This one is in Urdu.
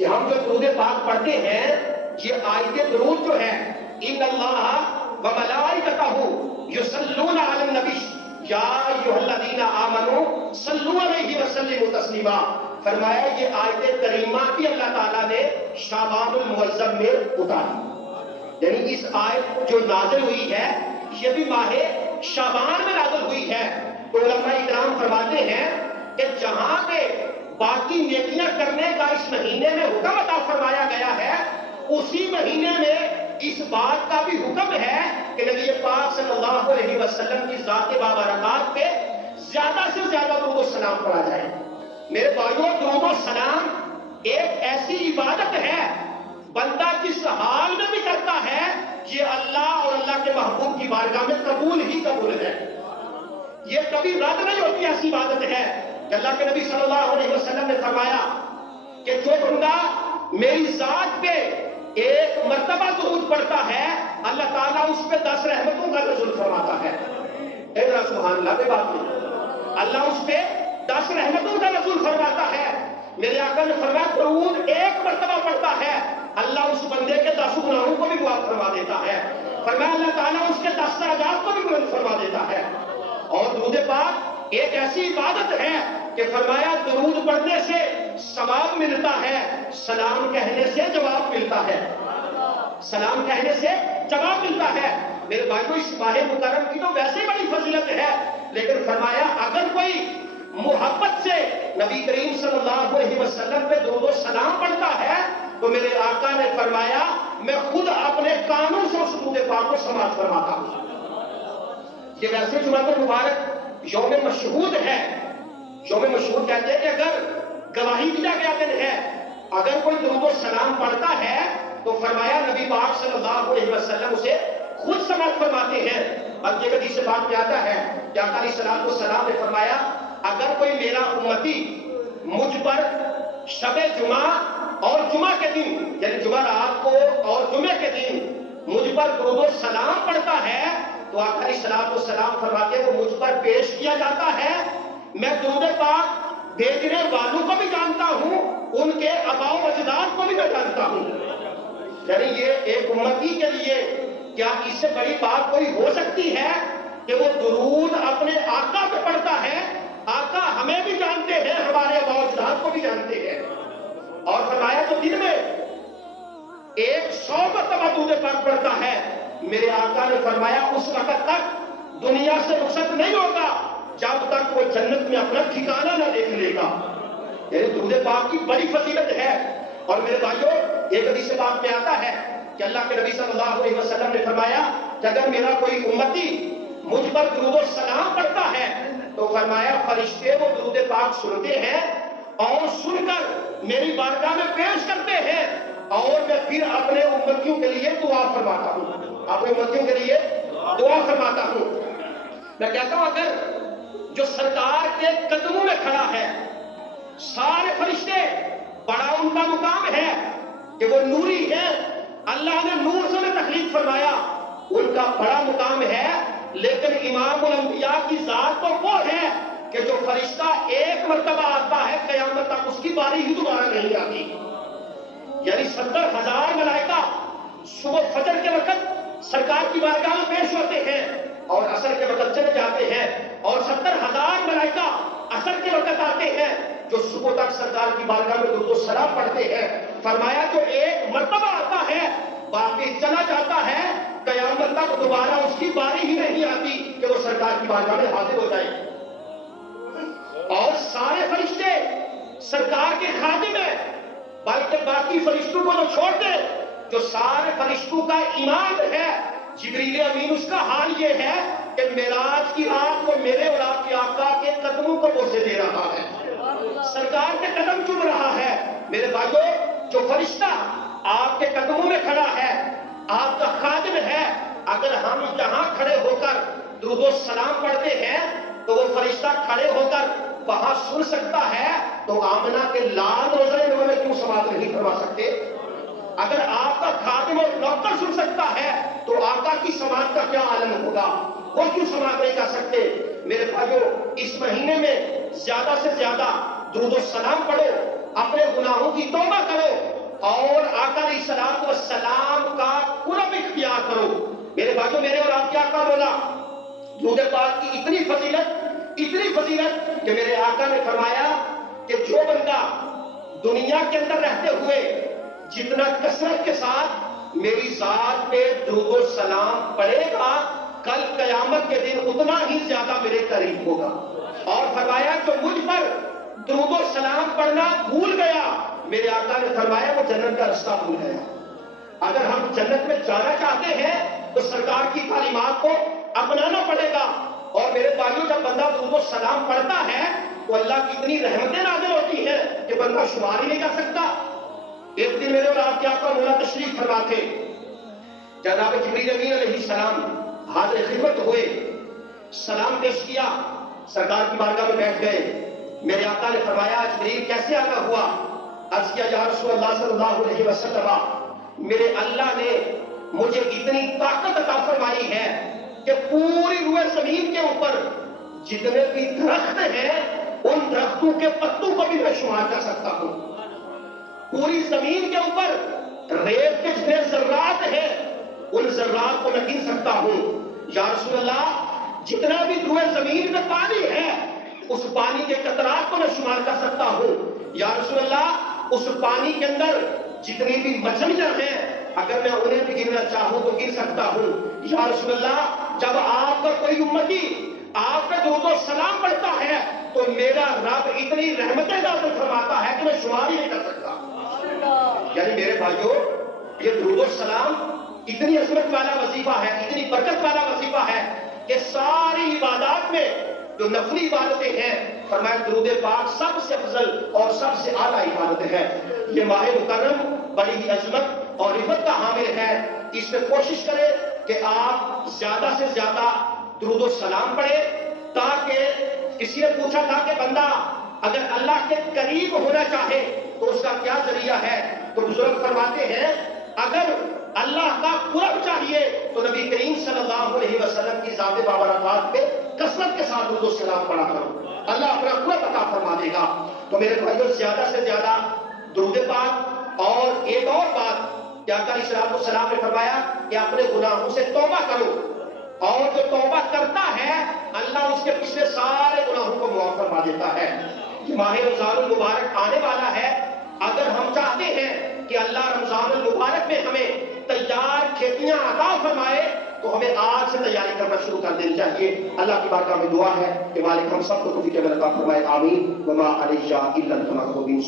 کہ ہم جو درود پاک پڑھتے ہیں یہ آیت درود جو ہے ان اللہ و ملائکتہ یصلون علی النبی یا ایھا الذین آمنوا صلوا علیہ وسلموا تسلیما، فرمایا یہ آیت کریمہ بھی اللہ تعالیٰ نے شعبان المعظم میں اتاری، یعنی اس آیت جو نازل ہوئی ہے یہ بھی ماہ شعبان میں نازل ہوئی ہے۔ تو علماء اکرام فرماتے ہیں کہ جہاں پہ باقی نیکیاں کرنے کا اس مہینے میں حکم عطا فرمایا گیا ہے، اسی مہینے میں اس بات کا بھی حکم ہے کہ نبی پاک صلی اللہ علیہ وسلم کی ذات بابرکات پہ زیادہ سے زیادہ درود و سلام پڑھا جائے۔ میرے بھائیوں، درود و سلام ایک ایسی عبادت ہے بندہ جس حال میں بھی کرتا ہے یہ اللہ اور اللہ کے محبوب کی بارگاہ میں قبول ہی قبول ہے، یہ کبھی رد نہیں ہوتی۔ ایسی عبادت ہے کہ اللہ کے نبی صلی اللہ علیہ وسلم نے فرمایا کہ جو بندہ میری ذات پہ ایک مرتبہ درود پڑھتا ہے اللہ تعالیٰ اس پہ 10 رحمتوں کا نزول فرماتا ہے۔ سبحان اللہ، بے بات نہیں، اللہ اس پہ 10 رحمتوں کا نزول فرماتا ہے۔ میرے آقا نے فرمایا درود ایک مرتبہ پڑھتا ہے اللہ اس بندے کے 10 گناہوں کو بھی معاف فرما دیتا ہے، فرمایا اللہ تعالیٰ اس کے 10 درجات کو بھی بلند فرما دیتا ہے۔ اور درود پاک ایک ایسی عبادت ہے کہ فرمایا درود پڑھنے سے ثواب ملتا ہے، سلام کہنے سے جواب ملتا ہے، سلام کہنے سے جواب ملتا ہے۔ میرے بھائیو، اس ماہ مکرم کی تو ویسے بڑی فضیلت ہے، لیکن فرمایا اگر کوئی محبت سے نبی کریم صلی اللہ علیہ وسلم پہ درود و سلام پڑھتا ہے تو میرے آقا نے فرمایا میں خود اپنے کانوں سے اس درود پاک کو سماعت فرماتا ہوں۔ یہ ویسے جمعہ مبارک یوم مشہود ہے، یوم مشہود کہتے ہیں کہ اگر گواہی دیا گیا دن ہے، اگر کوئی درود و سلام پڑھتا ہے تو فرمایا نبی پاک صلی اللہ علیہ وسلم اسے خود سماعت فرماتے ہیں۔ اب یہ حدیث سے بات میں آتا ہے کہ آقا علیہ الصلوۃ والسلام نے فرمایا اگر کوئی میرا امتی مجھ پر شب جمعہ اور جمعہ کے دن یعنی جمعہ رات کو اور جمعے کے دن مجھ پر درود و سلام پڑھتا ہے تو آقا علیہ الصلوۃ والسلام فرماتے ہیں وہ مجھ پر پیش کیا جاتا ہے، میں درود پاک بھیجنے والوں کو بھی جانتا ہوں، ان کے آباء و اجداد کو بھی میں جانتا ہوں۔ یعنی یہ ایک امتی کے لیے کیا اس سے بڑی بات کوئی ہو سکتی ہے کہ وہ درود اپنے آقا پہ پڑھتا ہے، آقا ہمیں بھی جانتے ہیں، ہمارے آباء و اجداد کو بھی جانتے ہیں۔ اور فرمایا تو دن میں 100 مرتبہ درود پاک پڑھتا ہے، میرے آقا نے فرمایا اس وقت تک دنیا سے رخصت نہیں ہوگا جب تک وہ جنت میں اپنا ٹھکانہ نہ دیکھ لے گا۔ یعنی درود پاک کی بڑی فضیلت ہے۔ اور میرے بھائیوں، ایک حدیث بات میں آتا ہے کہ اللہ کے نبی صلی اللہ علیہ وسلم نے فرمایا کہ اگر میرا کوئی امتی مجھ پر درود و سلام پڑھتا ہے تو فرمایا فرشتے وہ درود پاک سنتے ہیں اور سن کر میری بارگاہ میں پیش کرتے ہیں اور میں پھر اپنے امتیوں کے لیے دعا فرماتا ہوں، اپنے امتیوں کے لیے دعا فرماتا ہوں۔ میں کہتا ہوں اگر جو سرکار کے قدموں میں کھڑا ہے، سارے فرشتے بڑا ان کا مقام ہے کہ وہ نوری ہے، اللہ نے نور سے تخلیق فرمایا، ان کا بڑا مقام ہے، لیکن امام الانبیاء کی ذات تو وہ ہے کہ جو فرشتہ ایک مرتبہ آتا ہے قیامت تک اس کی باری ہی دوبارہ نہیں آتی۔ یعنی 70,000 ملائکہ صبح فجر کے وقت سرکار کی بارگاہ میں پیش ہوتے ہیں اور عصر کے وقت چلے جاتے ہیں، اور 70,000 ملائکہ عصر کے وقت آتے ہیں جو صبح تک سرکار کی بارگاہ میں درود و سلام پڑھتے ہیں۔ فرمایا جو ایک مرتبہ آتا ہے باقی چلا جاتا ہے، قیامت تک دوبارہ اس کی باری ہی نہیں آتی کہ وہ سرکار کی بارگاہ میں حاضر ہو جائے۔ اور سارے فرشتے سرکار کے خادم ہیں، بلکہ باقی فرشتوں کو تو چھوڑ دے، جو سارے فرشتوں کا امام ہے جبریل امین، اس کا حال یہ ہے کہ معراج کی رات کو میرے اور آپ کے آقا کے قدموں کو بوسے دے رہا ہے، سرکار کے قدم چوم رہا ہے۔ میرے بھائیو، جو فرشتہ آپ کے قدموں میں کھڑا ہے، آپ کا خادم ہے، اگر ہم یہاں کھڑے ہو کر درود و سلام پڑھتے ہیں تو وہ فرشتہ کھڑے ہو کر وہاں سن سکتا ہے، تو آمنہ کے لال روزے انہوں نے کیوں سماعت نہیں فرما سکتے؟ اگر آپ کا خادم اور نوکر سن سکتا ہے تو آقا کی سماعت کا کیا عالم ہوگا، وہ کیوں سماعت نہیں کر سکتے؟ میرے بھائیو، اس مہینے میں زیادہ سے زیادہ درود و سلام پڑھو، اپنے گناہوں کی توبہ کرو، اور آقا علیہ السلام والسلام کا قرب اختیار کرو۔ میرے بھائیوں، میرے اور آپ کیا کام ہونا؟ درود پاک کی اتنی فضیلت کہ میرے آقا نے فرمایا کہ جو بندہ دنیا کے اندر رہتے ہوئے جتنا کثرت کے ساتھ میری ذات پہ درود و سلام پڑھے گا، کل قیامت کے دن اتنا ہی زیادہ میرے قریب ہوگا۔ اور فرمایا جو مجھ پر درود و سلام پڑھنا بھول گیا، میرے آقا نے فرمایا وہ جنت کا رستہ بھول گیا۔ اگر ہم جنت میں جانا چاہتے ہیں تو سرکار کی تعلیمات کو اپنانا پڑے گا۔ اور میرے بھائیوں، جب بندہ درود و سلام پڑھتا ہے تو اللہ کی اتنی رحمتیں نازل ہوتی ہیں کہ بندہ شمار ہی نہیں کر سکتا۔ ایک دن میرے اور آپ کے آقا مولا تشریف فرما تھے، جناب جبریل امین علیہ السلام حاضر خدمت ہوئے، سلام پیش کیا، سرکار کی بارگاہ میں بیٹھ گئے۔ میرے آقا نے فرمایا جبریل کیسے آگاہ ہوا؟ عرض کیا یا رسول اللہ صلی اللہ علیہ وسلم، میرے اللہ نے مجھے اتنی طاقت عطا فرمائی ہے کہ پوری روئے زمین کے اوپر جتنے بھی درخت ہیں ان درختوں کے پتوں کو بھی میں شمار کر سکتا ہوں۔ پوری زمین کے اوپر ریت کے جتنے ذرات ہیں ان ذرات کو میں گن سکتا ہوں۔ یا رسول اللہ، جتنا بھی روئے زمین میں پانی ہے اس پانی کے قطرات کو میں شمار کر سکتا ہوں۔ یا رسول اللہ، اس پانی کے اندر جتنی بھی مچھلیاں ہیں اگر میں انہیں بھی گننا چاہوں تو گن سکتا ہوں۔ یا رسول اللہ، جب آپ کا کوئی امتی آپ کا درود و سلام پڑھتا ہے تو میرا رب اتنی رحمتیں نازل فرماتا ہے کہ میں شمار ہی نہیں کر سکتا۔ یعنی میرے بھائیوں، یہ درود و سلام اتنی عظمت والا وظیفہ ہے، اتنی برکت والا وظیفہ ہے کہ ساری عبادات میں جو نفلی عبادتیں ہیں، فرمایا درود پاک سب سے افضل اور سب سے اعلیٰ عبادتیں ہیں۔ یہ ماہ مکرم بڑی ہی عظمت اور عفت کا حامل ہے۔ اس میں کوشش کریں کہ آپ زیادہ سے زیادہ درود و سلام پڑھیں، تاکہ کسی نے پوچھا تھا کہ بندہ اگر اللہ کے قریب ہونا چاہے تو اس کا کیا ذریعہ ہے؟ تو بزرگ فرماتے ہیں اگر اللہ کا قرب چاہیے تو نبی کریم صلی اللہ علیہ وسلم کی ذات بابرکات پہ کثرت کے ساتھ درود و سلام پڑھا کرو، اللہ اپنا قرب عطا فرما دے گا۔ تو میرے بھائیوں، زیادہ سے زیادہ درود پاک۔ اور ایک اور بات کہ آقا علیہ السلام نے فرمایا کہ اپنے گناہوں سے توبہ کرو، اور جو توبہ کرتا ہے اللہ اس کے پچھلے سارے گناہوں کو معاف فرما دیتا ہے۔ یہ ماہ رمضان المبارک آنے والا ہے، اگر ہم چاہتے ہیں کہ اللہ رمضان المبارک میں ہمیں تیار کھیتیاں عطا فرمائے تو ہمیں آج سے تیاری کرنا شروع کر دینی چاہیے۔ اللہ کی بارگاہ میں دعا ہے کہ مالک ہم سب کو توفیق عطا فرمائے، آمین۔ وما علینا الا البلاغ المبین۔